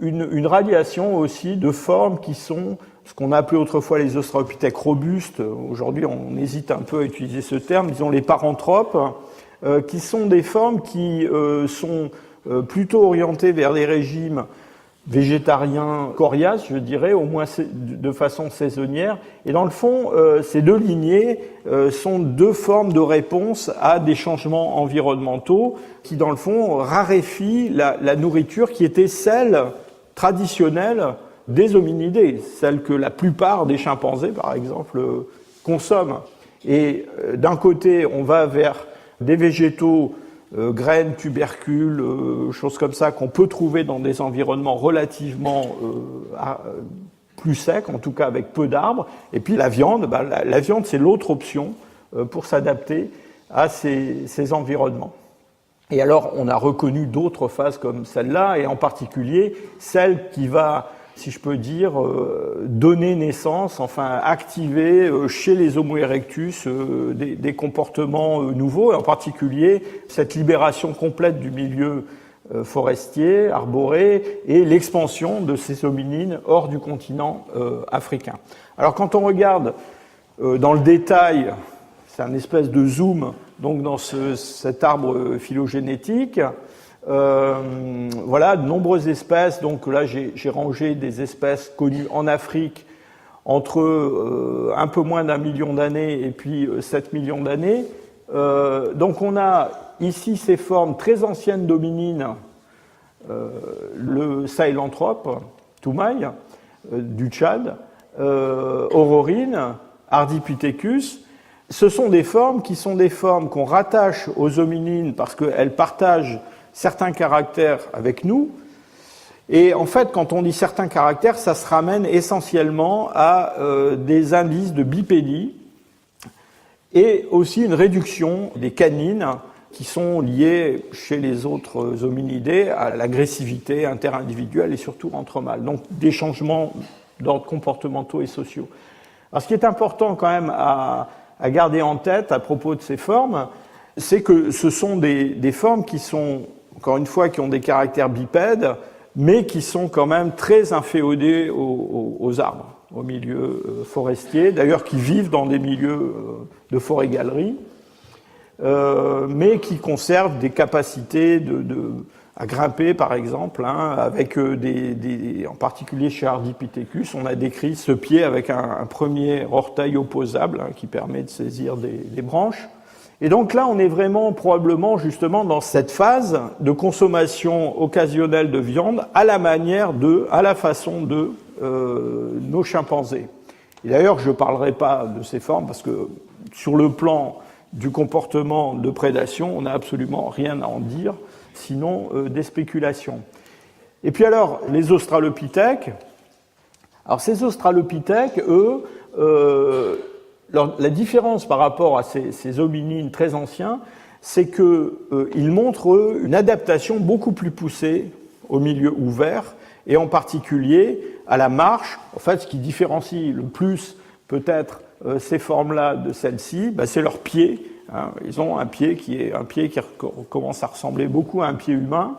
une radiation aussi de formes qui sont ce qu'on a appelé autrefois les australopithèques robustes. Aujourd'hui, on hésite un peu à utiliser ce terme, disons les paranthropes, qui sont des formes qui sont plutôt orientées vers des régimes végétariens coriaces, je dirais, au moins de façon saisonnière. Et dans le fond, ces 2 lignées sont 2 formes de réponse à des changements environnementaux qui, dans le fond, raréfient la nourriture qui était celle traditionnelle des hominidés, celles que la plupart des chimpanzés, par exemple, consomment. Et d'un côté, on va vers des végétaux, graines, tubercules, choses comme ça, qu'on peut trouver dans des environnements relativement plus secs, en tout cas avec peu d'arbres. Et puis la viande, la viande, c'est l'autre option pour s'adapter à ces environnements. Et alors, on a reconnu d'autres phases comme celle-là, et en particulier celle qui va, si je peux dire, donner naissance, enfin activer chez les Homo erectus des comportements nouveaux, et en particulier cette libération complète du milieu forestier, arboré, et l'expansion de ces hominines hors du continent africain. Alors quand on regarde dans le détail, c'est un espèce de zoom donc dans cet arbre phylogénétique. Voilà, de nombreuses espèces. Donc là, j'ai rangé des espèces connues en Afrique entre un peu moins d'1 million d'années et puis 7 millions d'années. Donc on a ici ces formes très anciennes d'hominines, le Sahelanthrope, Toumaï, du Tchad, Aurorine, Ardipithecus. Ce sont des formes qui sont des formes qu'on rattache aux hominines parce qu'elles partagent certains caractères avec nous. Et en fait, quand on dit certains caractères, ça se ramène essentiellement à des indices de bipédie et aussi une réduction des canines qui sont liées chez les autres hominidés à l'agressivité interindividuelle et surtout entre mâles. Donc des changements d'ordre comportementaux et sociaux. Alors ce qui est important quand même à garder en tête à propos de ces formes, c'est que ce sont des formes qui sont, encore une fois, qui ont des caractères bipèdes, mais qui sont quand même très inféodés aux arbres, aux milieux forestiers, d'ailleurs qui vivent dans des milieux de forêt-galerie, mais qui conservent des capacités à grimper, par exemple, avec en particulier chez Ardipithecus, on a décrit ce pied avec un premier orteil opposable qui permet de saisir des branches. Et donc là, on est vraiment probablement justement dans cette phase de consommation occasionnelle de viande à la façon de nos chimpanzés. Et d'ailleurs, je ne parlerai pas de ces formes parce que sur le plan du comportement de prédation, on n'a absolument rien à en dire, sinon des spéculations. Et puis alors, les australopithèques. Alors ces australopithèques, eux, la différence par rapport à ces hominines très anciens, c'est qu'ils montrent, eux, une adaptation beaucoup plus poussée au milieu ouvert, et en particulier à la marche. En fait, ce qui différencie le plus peut-être ces formes-là de celles-ci, c'est leurs pieds. Ils ont un pied qui commence à ressembler beaucoup à un pied humain,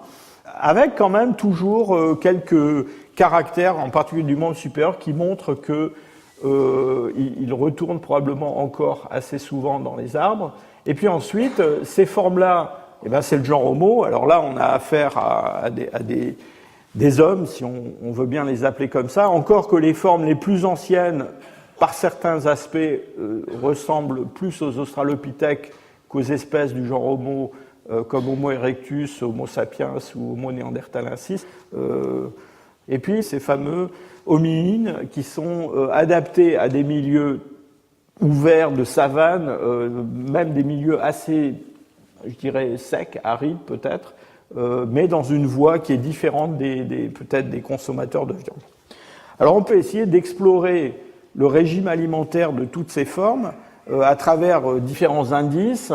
avec quand même toujours quelques caractères, en particulier du membre supérieur, qui montrent qu'ils retournent probablement encore assez souvent dans les arbres. Et puis ensuite, ces formes-là, c'est le genre Homo. Alors là, on a affaire à des hommes, si on veut bien les appeler comme ça, encore que les formes les plus anciennes, par certains aspects, ressemblent plus aux australopithèques qu'aux espèces du genre Homo, comme Homo erectus, Homo sapiens ou Homo neanderthalensis. Et puis ces fameux hominines qui sont adaptés à des milieux ouverts de savane, même des milieux assez, je dirais, secs, arides peut-être, mais dans une voie qui est différente peut-être des consommateurs de viande. Alors on peut essayer d'explorer le régime alimentaire de toutes ces formes à travers différents indices.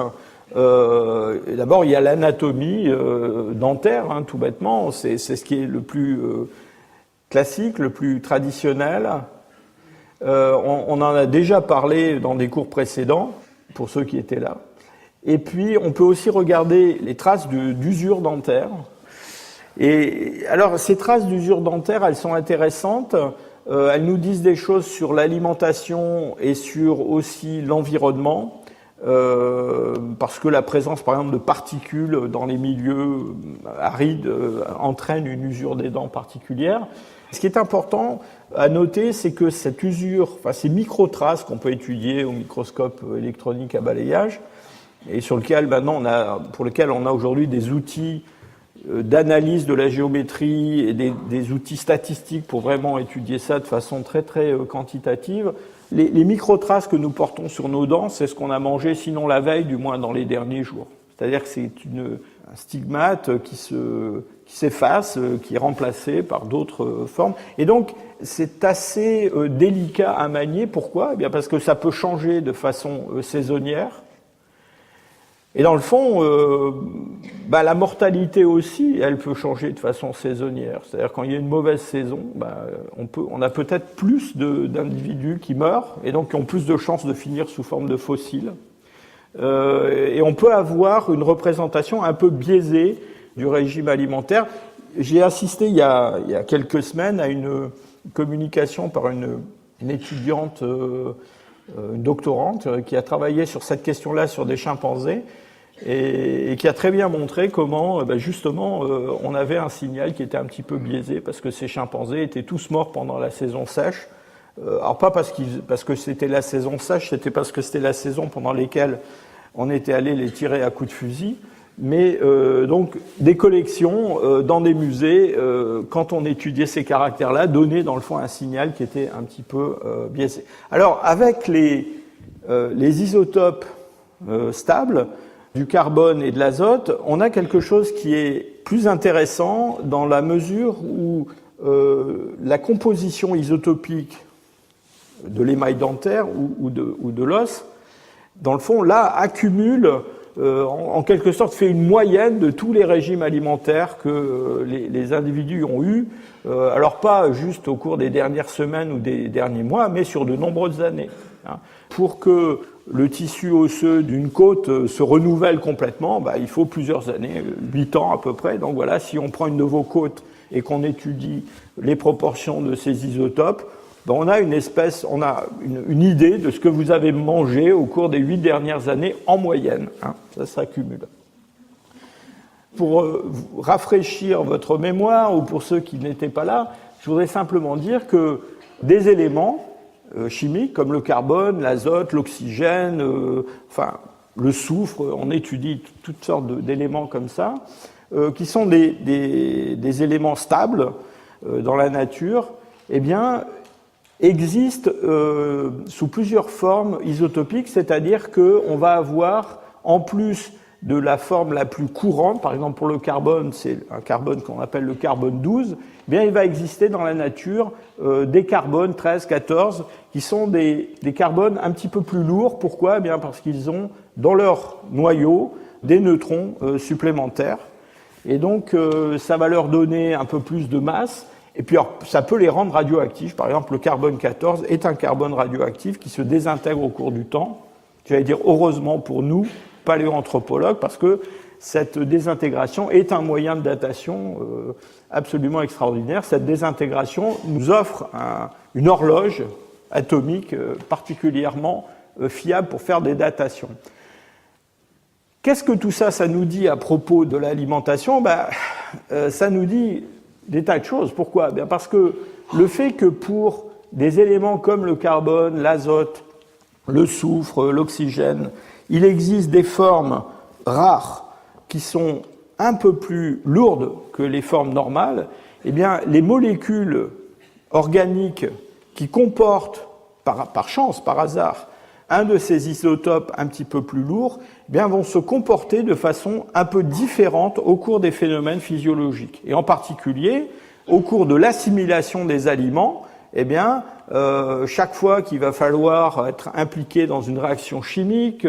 D'abord, il y a l'anatomie dentaire, tout bêtement, c'est ce qui est le plus classique, le plus traditionnel. On en a déjà parlé dans des cours précédents, pour ceux qui étaient là. Et puis, on peut aussi regarder les traces d'usure dentaire. Et alors, ces traces d'usure dentaire, elles sont intéressantes. Elles nous disent des choses sur l'alimentation et sur aussi l'environnement, parce que la présence, par exemple, de particules dans les milieux arides entraîne une usure des dents particulière. Ce qui est important à noter, c'est que cette usure, ces microtraces qu'on peut étudier au microscope électronique à balayage, et pour lesquelles on a aujourd'hui des outils d'analyse de la géométrie et des outils statistiques pour vraiment étudier ça de façon très très quantitative. Les microtraces que nous portons sur nos dents, c'est ce qu'on a mangé, sinon la veille, du moins dans les derniers jours. C'est-à-dire que c'est un stigmate qui s'efface, qui est remplacé par d'autres formes. Et donc, c'est assez délicat à manier. Pourquoi ? Eh bien parce que ça peut changer de façon saisonnière. Et dans le fond, la mortalité aussi, elle peut changer de façon saisonnière. C'est-à-dire quand il y a une mauvaise saison, on a peut-être plus d'individus qui meurent et donc qui ont plus de chances de finir sous forme de fossiles. Et on peut avoir une représentation un peu biaisée du régime alimentaire. J'ai assisté il y a quelques semaines à une communication par une étudiante, une doctorante, qui a travaillé sur cette question-là sur des chimpanzés et qui a très bien montré comment, justement, on avait un signal qui était un petit peu biaisé parce que ces chimpanzés étaient tous morts pendant la saison sèche. Alors pas parce que c'était la saison sèche, c'était parce que c'était la saison pendant laquelle on était allé les tirer à coups de fusil, mais donc des collections dans des musées, quand on étudiait ces caractères-là, donnaient dans le fond un signal qui était un petit peu biaisé. Alors avec les isotopes stables, du carbone et de l'azote, on a quelque chose qui est plus intéressant dans la mesure où la composition isotopique de l'émail dentaire ou de l'os, dans le fond, là, accumule, en quelque sorte, fait une moyenne de tous les régimes alimentaires que les individus ont eus, alors pas juste au cours des dernières semaines ou des derniers mois, mais sur de nombreuses années. Pour que le tissu osseux d'une côte se renouvelle complètement, il faut plusieurs années, 8 ans à peu près. Donc voilà, si on prend une novocôte et qu'on étudie les proportions de ces isotopes, on a une idée de ce que vous avez mangé au cours des 8 dernières années en moyenne. Ça s'accumule. Pour rafraîchir votre mémoire, ou pour ceux qui n'étaient pas là, je voudrais simplement dire que des éléments chimiques comme le carbone, l'azote, l'oxygène, le soufre, on étudie toutes sortes d'éléments comme ça, qui sont des éléments stables dans la nature, existent sous plusieurs formes isotopiques, c'est-à-dire qu'on va avoir, en plus de la forme la plus courante, par exemple pour le carbone, c'est un carbone qu'on appelle le carbone 12, il va exister dans la nature des carbones 13, 14, qui sont des carbones un petit peu plus lourds. Pourquoi ? Parce qu'ils ont dans leur noyau des neutrons supplémentaires. Et donc ça va leur donner un peu plus de masse. Et puis alors, ça peut les rendre radioactifs. Par exemple, le carbone 14 est un carbone radioactif qui se désintègre au cours du temps. J'allais dire heureusement pour nous, paléoanthropologues, parce que cette désintégration est un moyen de datation absolument extraordinaire. Cette désintégration nous offre une horloge atomique particulièrement fiable pour faire des datations. Qu'est-ce que tout ça nous dit à propos de l'alimentation ? Ça nous dit des tas de choses. Pourquoi ? Parce que le fait que pour des éléments comme le carbone, l'azote, le soufre, l'oxygène, il existe des formes rares qui sont un peu plus lourdes que les formes normales, les molécules organiques qui comportent, par chance, par hasard, un de ces isotopes un petit peu plus lourds, vont se comporter de façon un peu différente au cours des phénomènes physiologiques. Et en particulier, au cours de l'assimilation des aliments, chaque fois qu'il va falloir être impliqué dans une réaction chimique,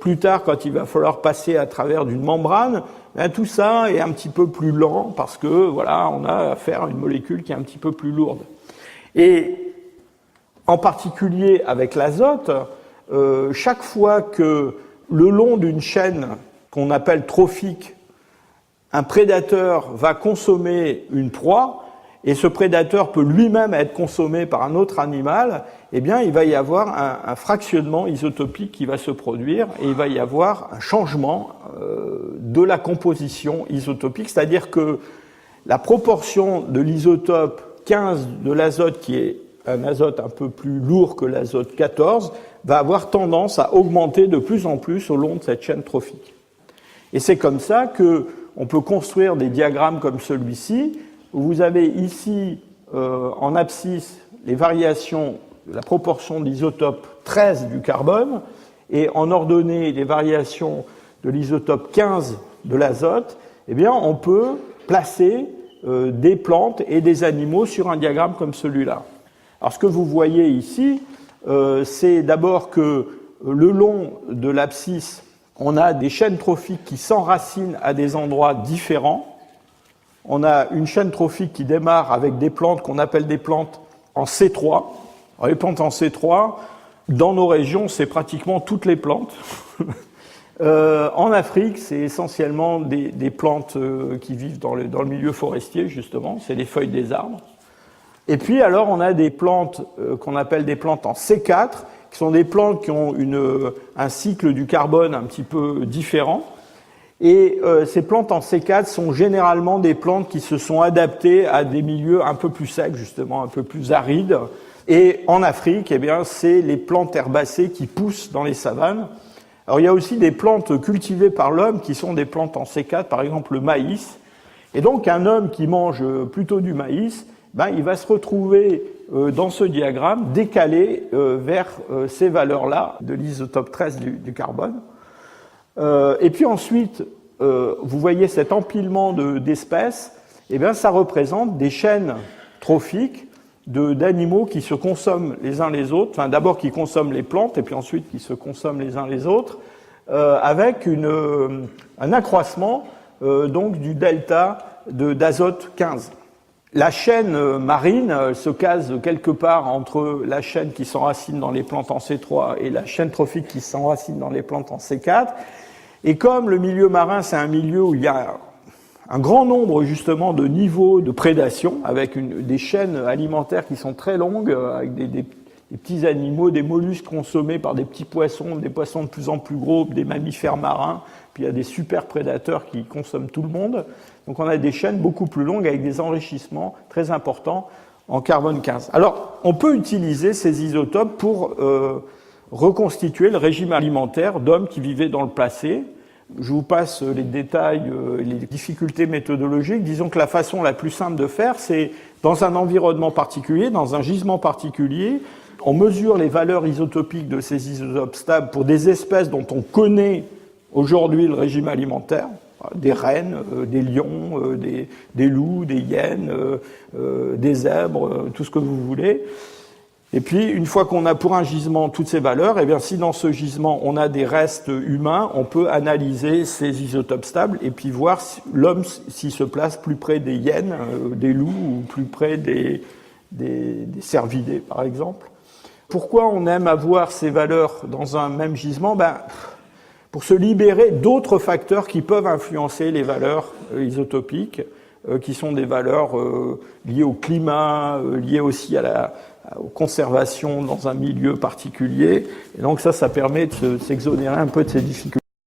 plus tard quand il va falloir passer à travers d'une membrane, tout ça est un petit peu plus lent parce que on a affaire à une molécule qui est un petit peu plus lourde. Et en particulier avec l'azote, chaque fois que le long d'une chaîne qu'on appelle trophique, un prédateur va consommer une proie, et ce prédateur peut lui-même être consommé par un autre animal, il va y avoir un fractionnement isotopique qui va se produire, et il va y avoir un changement de la composition isotopique, c'est-à-dire que la proportion de l'isotope 15 de l'azote, qui est un azote un peu plus lourd que l'azote 14, va avoir tendance à augmenter de plus en plus au long de cette chaîne trophique. Et c'est comme ça que, on peut construire des diagrammes comme celui-ci, où vous avez ici, en abscisse, les variations, la proportion d'isotope 13 du carbone, et en ordonnée, les variations de l'isotope 15 de l'azote. Eh bien, on peut placer des plantes et des animaux sur un diagramme comme celui-là. Alors, ce que vous voyez ici, c'est d'abord que le long de l'abscisse, on a des chaînes trophiques qui s'enracinent à des endroits différents. On a une chaîne trophique qui démarre avec des plantes qu'on appelle des plantes en C3. Alors, les plantes en C3, dans nos régions, c'est pratiquement toutes les plantes. En Afrique, c'est essentiellement des plantes qui vivent dans le milieu forestier, justement. C'est les feuilles des arbres. Et puis, alors, on a des plantes qu'on appelle des plantes en C4, qui sont des plantes qui ont un cycle du carbone un petit peu différent. Et ces plantes en C4 sont généralement des plantes qui se sont adaptées à des milieux un peu plus secs, justement, un peu plus arides. Et en Afrique, eh bien, c'est les plantes herbacées qui poussent dans les savanes. Alors, il y a aussi des plantes cultivées par l'homme qui sont des plantes en C4, par exemple le maïs. Et donc, un homme qui mange plutôt du maïs, il va se retrouver dans ce diagramme décalé vers ces valeurs-là de l'isotope 13 du carbone. Et puis ensuite, vous voyez cet empilement d'espèces, eh bien, ça représente des chaînes trophiques d'animaux qui se consomment les uns les autres, enfin d'abord qui consomment les plantes et puis ensuite qui se consomment les uns les autres, avec un accroissement donc du delta d'azote 15. La chaîne marine se case quelque part entre la chaîne qui s'enracine dans les plantes en C3 et la chaîne trophique qui s'enracine dans les plantes en C4. Et comme le milieu marin, c'est un milieu où il y a un grand nombre justement de niveaux de prédation, avec des chaînes alimentaires qui sont très longues, avec des petits animaux, des mollusques consommés par des petits poissons, des poissons de plus en plus gros, des mammifères marins, puis il y a des super prédateurs qui consomment tout le monde. Donc on a des chaînes beaucoup plus longues avec des enrichissements très importants en carbone 15. Alors, on peut utiliser ces isotopes pour reconstituer le régime alimentaire d'hommes qui vivaient dans le passé. Je vous passe les détails, les difficultés méthodologiques. Disons que la façon la plus simple de faire, c'est dans un environnement particulier, dans un gisement particulier, on mesure les valeurs isotopiques de ces isotopes stables pour des espèces dont on connaît aujourd'hui le régime alimentaire, des rennes, des lions, des loups, des hyènes, des zèbres, tout ce que vous voulez. Et puis, une fois qu'on a pour un gisement toutes ces valeurs, eh bien, si dans ce gisement on a des restes humains, on peut analyser ces isotopes stables et puis voir l'homme s'il se place plus près des hyènes, des loups ou plus près des cervidés, par exemple. Pourquoi on aime avoir ces valeurs dans un même gisement ? Pour se libérer d'autres facteurs qui peuvent influencer les valeurs isotopiques, qui sont des valeurs liées au climat, liées aussi aux conservations dans un milieu particulier. Et donc ça permet de s'exonérer un peu de ces difficultés.